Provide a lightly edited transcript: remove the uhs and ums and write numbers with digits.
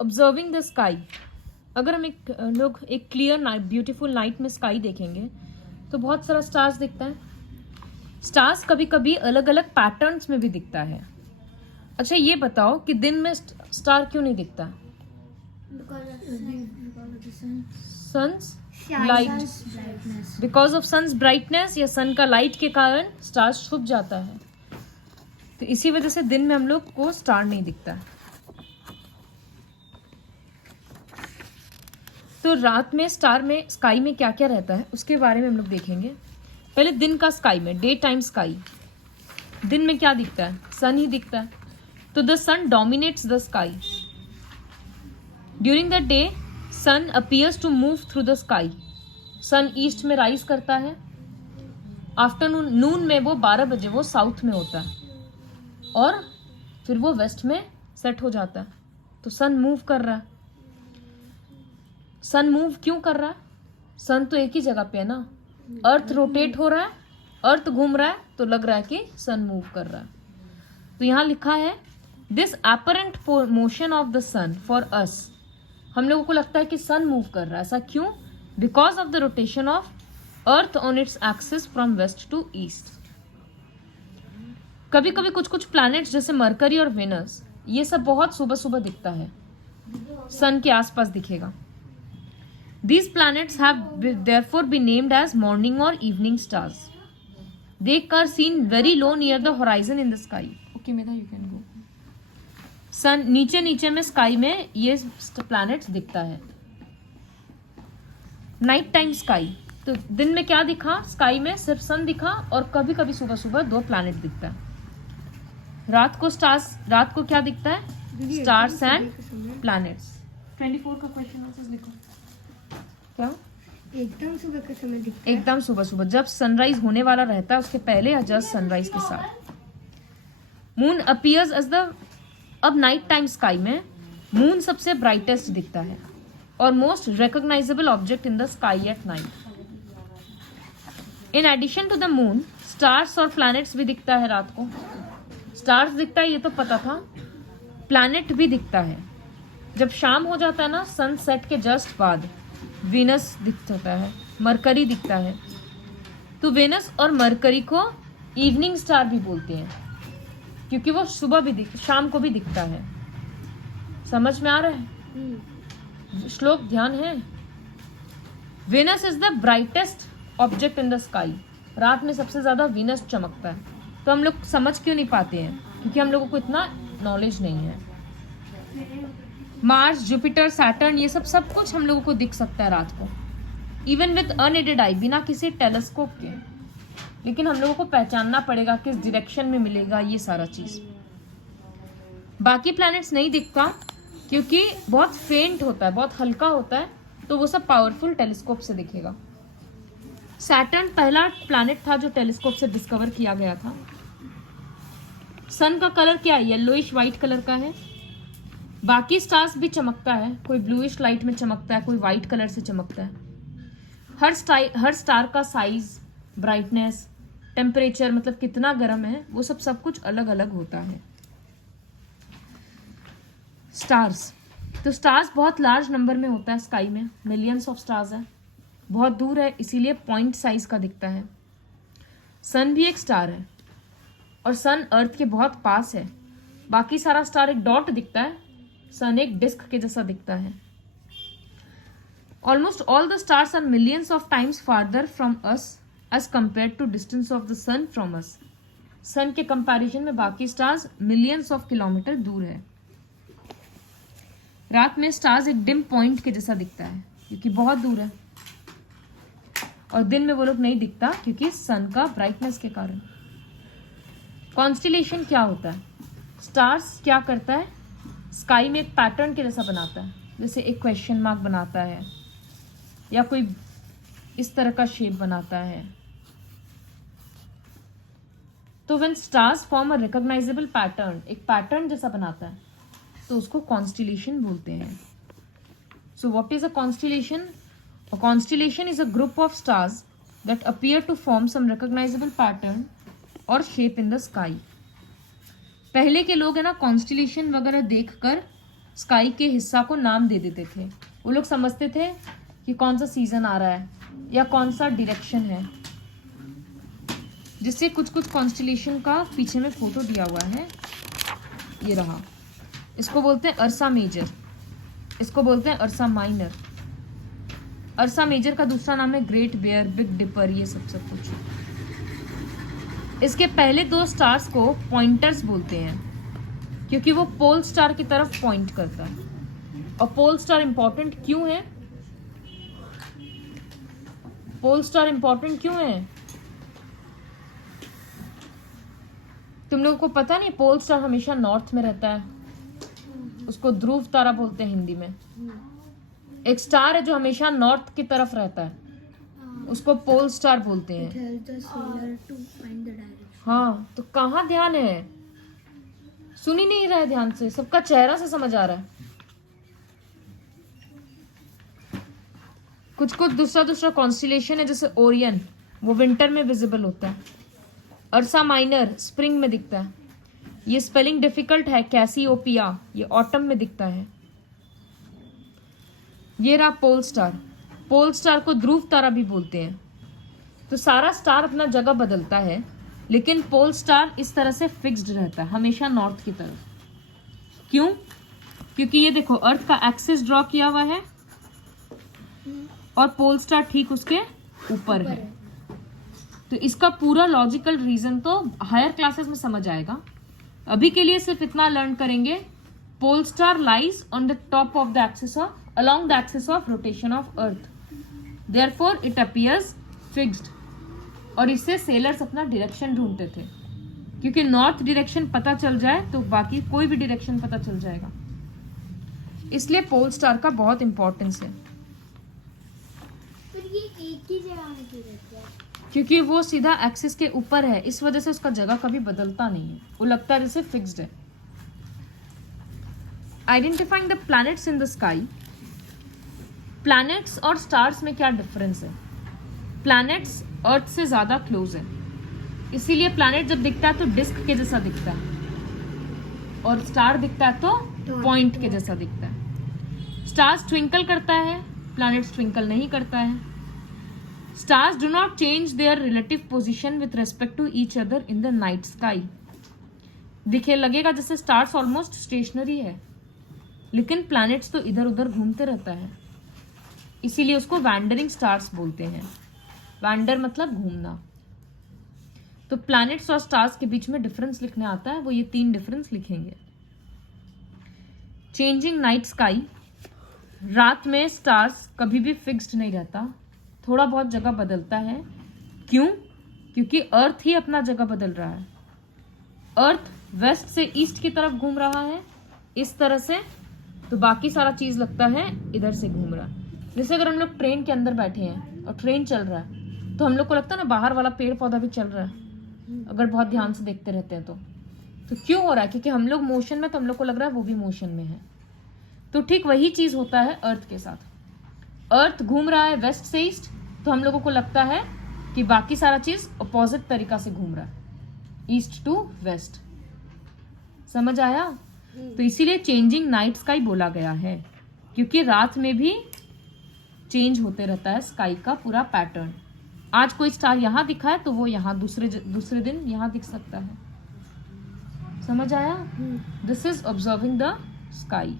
Observing the sky, अगर हम लोग एक क्लियर नाइट, ब्यूटीफुल नाइट में स्काई देखेंगे तो बहुत सारा स्टार्स दिखता है। स्टार्स कभी कभी अलग अलग पैटर्न्स में भी दिखता है। अच्छा ये बताओ कि दिन में स्टार क्यों नहीं दिखता? Sun's light, because of sun's brightness या सन का लाइट के कारण स्टार छुप जाता है, तो इसी वजह से दिन में हम लोग को स्टार नहीं दिखता। तो रात में स्टार में, स्काई में क्या क्या रहता है उसके बारे में हम लोग देखेंगे। पहले दिन का स्काई में, डे टाइम स्काई, दिन में क्या दिखता है? सन ही दिखता है। तो the sun dominates the sky. During the day sun appears to move through the sky. Sun east में राइज करता है, आफ्टरनून नून में वो 12 बजे वो साउथ में होता है और फिर वो वेस्ट में सेट हो जाता है। तो सन मूव कर रहा है। सन मूव क्यों कर रहा है? सन तो एक ही जगह पे है ना। अर्थ रोटेट हो रहा है, अर्थ घूम रहा है, तो लग रहा है कि सन मूव कर रहा है। तो यहां लिखा है this apparent motion of the sun for us. हम लोगों को लगता है कि सन मूव कर रहा है, ऐसा क्यों? Because of the rotation of earth on its axis from west to east. कभी कभी कुछ कुछ प्लैनेट्स जैसे मरकरी और वेनस, ये सब बहुत सुबह सुबह दिखता है, सन के आसपास दिखेगा। These planets have therefore been named as morning or evening stars. They are seen very low near the horizon in the sky. Okay, Medha, you can go. Sun नीचे नीचे में स्काई में ये प्लैनेट्स दिखता है। नाइट टाइम स्काई, तो दिन में क्या दिखा? स्काई में सिर्फ सन दिखा और कभी कभी सुबह सुबह 2 प्लैनेट दिखता है। रात को स्टार्स, रात को क्या दिखता है? Stars and planets. 24 का क्वेश्चन आंसर लिखो। क्या? एकदम सुबह का समय दिखता है। एकदम सुबह सुबह जब सनराइज होने वाला रहता है उसके पहले या जस्ट सनराइज के साथ। मून अपीयर्स एज द, अब नाइट टाइम स्काई में मून सबसे ब्राइटेस्ट दिखता है और most recognisable object in the sky at night. In addition to the moon stars और प्लैनेट्स भी दिखता है रात को। स्टार्स दिखता है ये तो पता था, प्लैनेट भी दिखता है। जब शाम हो जाता है ना, सनसेट के जस्ट बाद वेनस दिखता है, मरकरी दिखता है। तो वेनस और मरकरी को इवनिंग स्टार भी बोलते हैं क्योंकि वो सुबह भी शाम को भी दिखता है। समझ में आ रहा है? श्लोक ध्यान है। Venus is the brightest object in the sky. रात में सबसे ज्यादा वेनस चमकता है। तो हम लोग समझ क्यों नहीं पाते हैं? क्योंकि हम लोगों को इतना नॉलेज नहीं है। मार्स, जुपिटर, सैटर्न, ये सब कुछ हम लोगों को दिख सकता है रात को, इवन विथ अनएडेड आई, बिना किसी टेलीस्कोप के। लेकिन हम लोगों को पहचानना पड़ेगा किस डायरेक्शन में मिलेगा ये सारा चीज। बाकी प्लैनेट्स नहीं दिखता क्योंकि बहुत फेंट होता है, बहुत हल्का होता है, तो वो सब पावरफुल टेलीस्कोप से दिखेगा। सैटर्न पहला प्लैनेट था जो टेलीस्कोप से डिस्कवर किया गया था। सन का कलर क्या है? येलोइश व्हाइट कलर का है। बाकी स्टार्स भी चमकता है, कोई ब्लूइश लाइट में चमकता है, कोई व्हाइट कलर से चमकता है। हर स्टार का साइज, ब्राइटनेस, टेम्परेचर, मतलब कितना गर्म है, वो सब कुछ अलग अलग होता है। स्टार्स, तो स्टार्स बहुत लार्ज नंबर में होता है स्काई में, मिलियंस ऑफ स्टार्स है। बहुत दूर है इसीलिए पॉइंट साइज का दिखता है। सन भी एक स्टार है और सन अर्थ के बहुत पास है। बाकी सारा स्टार एक डॉट दिखता है, सन एक डिस्क के जैसा दिखता है। Almost all the stars are millions of times farther from us as compared to distance of the sun from us. Sun के कंपैरिजन में बाकी स्टार्स मिलियंस ऑफ किलोमीटर दूर है। रात में स्टार्स एक डिम पॉइंट के जैसा दिखता है क्योंकि बहुत दूर है, और दिन में वो लोग नहीं दिखता क्योंकि सन का ब्राइटनेस के कारण। कॉन्स्टिलेशन क्या होता है? स्टार्स क्या करता है? स्काई में एक पैटर्न के जैसा बनाता है, जैसे एक क्वेश्चन मार्क बनाता है या कोई इस तरह का शेप बनाता है। तो when stars form a recognisable pattern, एक पैटर्न जैसा बनाता है, तो उसको कॉन्स्टिलेशन बोलते हैं। So what is a constellation? A constellation is a group of stars that appear to form some recognizable pattern or shape in the sky. पहले के लोग है ना कॉन्स्टिलेशन वगैरह देखकर स्काई के हिस्सा को नाम दे देते थे। वो लोग समझते थे कि कौन सा सीजन आ रहा है या कौन सा डायरेक्शन है। जिससे कुछ कुछ कॉन्स्टलेशन का पीछे में फोटो दिया हुआ है, ये रहा। इसको बोलते हैं अर्सा मेजर, इसको बोलते हैं अर्सा माइनर। अर्सा मेजर का दूसरा नाम है ग्रेट बेयर, बिग डिपर, ये सब कुछ। इसके पहले 2 स्टार्स को पॉइंटर्स बोलते हैं क्योंकि वो पोल स्टार की तरफ पॉइंट करता है। और पोल स्टार इंपॉर्टेंट क्यों है? पोल स्टार इंपॉर्टेंट क्यों है? तुम लोगों को पता नहीं, पोल स्टार हमेशा नॉर्थ में रहता है, उसको ध्रुव तारा बोलते हैं हिंदी में। एक स्टार है जो हमेशा नॉर्थ की तरफ रहता है, उसको पोल स्टार बोलते हैं। हाँ, तो कहाँ ध्यान है? सुन ही नहीं रहा है ध्यान से, सबका चेहरा से समझ आ रहा है। कुछ कुछ दूसरा कॉन्स्टिलेशन है, जैसे ओरियन, वो विंटर में विजिबल होता है। अर्सा माइनर स्प्रिंग में दिखता है। ये स्पेलिंग डिफिकल्ट है, कैसियोपिया, ये ऑटम में दिखता है। ये रहा पोल स्टार। पोल स्टार को ध्रुव तारा भी बोलते हैं। तो सारा स्टार अपना जगह बदलता है, लेकिन पोल स्टार इस तरह से फिक्स्ड रहता है, हमेशा नॉर्थ की तरफ। क्यों? क्योंकि ये देखो, अर्थ का एक्सिस ड्रॉ किया हुआ है और पोल स्टार ठीक उसके ऊपर है। तो इसका पूरा लॉजिकल रीजन तो हायर क्लासेस में समझ आएगा। अभी के लिए सिर्फ इतना लर्न करेंगे, pole star lies on the top of the axis of along the axis of rotation of earth, therefore it appears fixed। और इससे सेलर्स अपना डायरेक्शन ढूंढते थे, क्योंकि नॉर्थ डायरेक्शन पता चल जाए तो बाकी कोई भी डायरेक्शन पता चल जाएगा। इसलिए पोल स्टार का बहुत इंपॉर्टेंस है। पर ये एक ही जगह में क्यों रहता है? क्योंकि वो सीधा एक्सिस के ऊपर है, इस वजह से उसका जगह कभी बदलता नहीं है, वो लगता है जैसे फिक्स्ड है। Identifying the planets in the sky. Planets और स्टार्स में क्या डिफरेंस है? प्लैनेट्स अर्थ से ज्यादा क्लोज है, इसीलिए प्लैनेट जब दिखता है तो डिस्क के जैसा दिखता है, और स्टार दिखता है तो पॉइंट के जैसा दिखता है। स्टार्स ट्विंकल करता है, प्लैनेट्स ट्विंकल नहीं करता है। Stars do not change their relative position with respect to each other in the night sky. दिखे लगेगा जैसे स्टार्स ऑलमोस्ट स्टेशनरी है, लेकिन प्लैनेट्स तो इधर उधर घूमते रहता है, इसीलिए उसको वैंडरिंग स्टार्स बोलते हैं। वैंडर मतलब घूमना। तो प्लैनेट्स और स्टार्स के बीच में डिफरेंस लिखने आता है, वो ये 3 डिफरेंस लिखेंगे। Changing night sky. रात में स्टार्स कभी भी फिक्स्ड नहीं रहता, थोड़ा बहुत जगह बदलता है। क्यों? क्योंकि अर्थ ही अपना जगह बदल रहा है। अर्थ वेस्ट से ईस्ट की तरफ घूम रहा है इस तरह से, तो बाकी सारा चीज लगता है इधर से घूम रहा है। जैसे अगर हम लोग ट्रेन के अंदर बैठे हैं और ट्रेन चल रहा है, तो हम लोग को लगता है ना बाहर वाला पेड़ पौधा भी चल रहा है, अगर बहुत ध्यान से देखते रहते हैं तो क्यों हो रहा है? क्योंकि हम लोग मोशन में, तो हम लोग को लग रहा है वो भी मोशन में है। तो ठीक वही चीज होता है अर्थ के साथ। अर्थ घूम रहा है वेस्ट से ईस्ट, तो हम लोगों को लगता है कि बाकी सारा चीज अपोजिट तरीका से घूम रहा है, ईस्ट टू वेस्ट। समझ आया? तो इसीलिए चेंजिंग नाइट स्काई बोला गया है, क्योंकि रात में भी चेंज होते रहता है स्काई का पूरा पैटर्न। आज कोई स्टार यहाँ दिखा है तो वो यहाँ दूसरे दिन यहाँ दिख सकता है। समझ आया? This is observing the sky.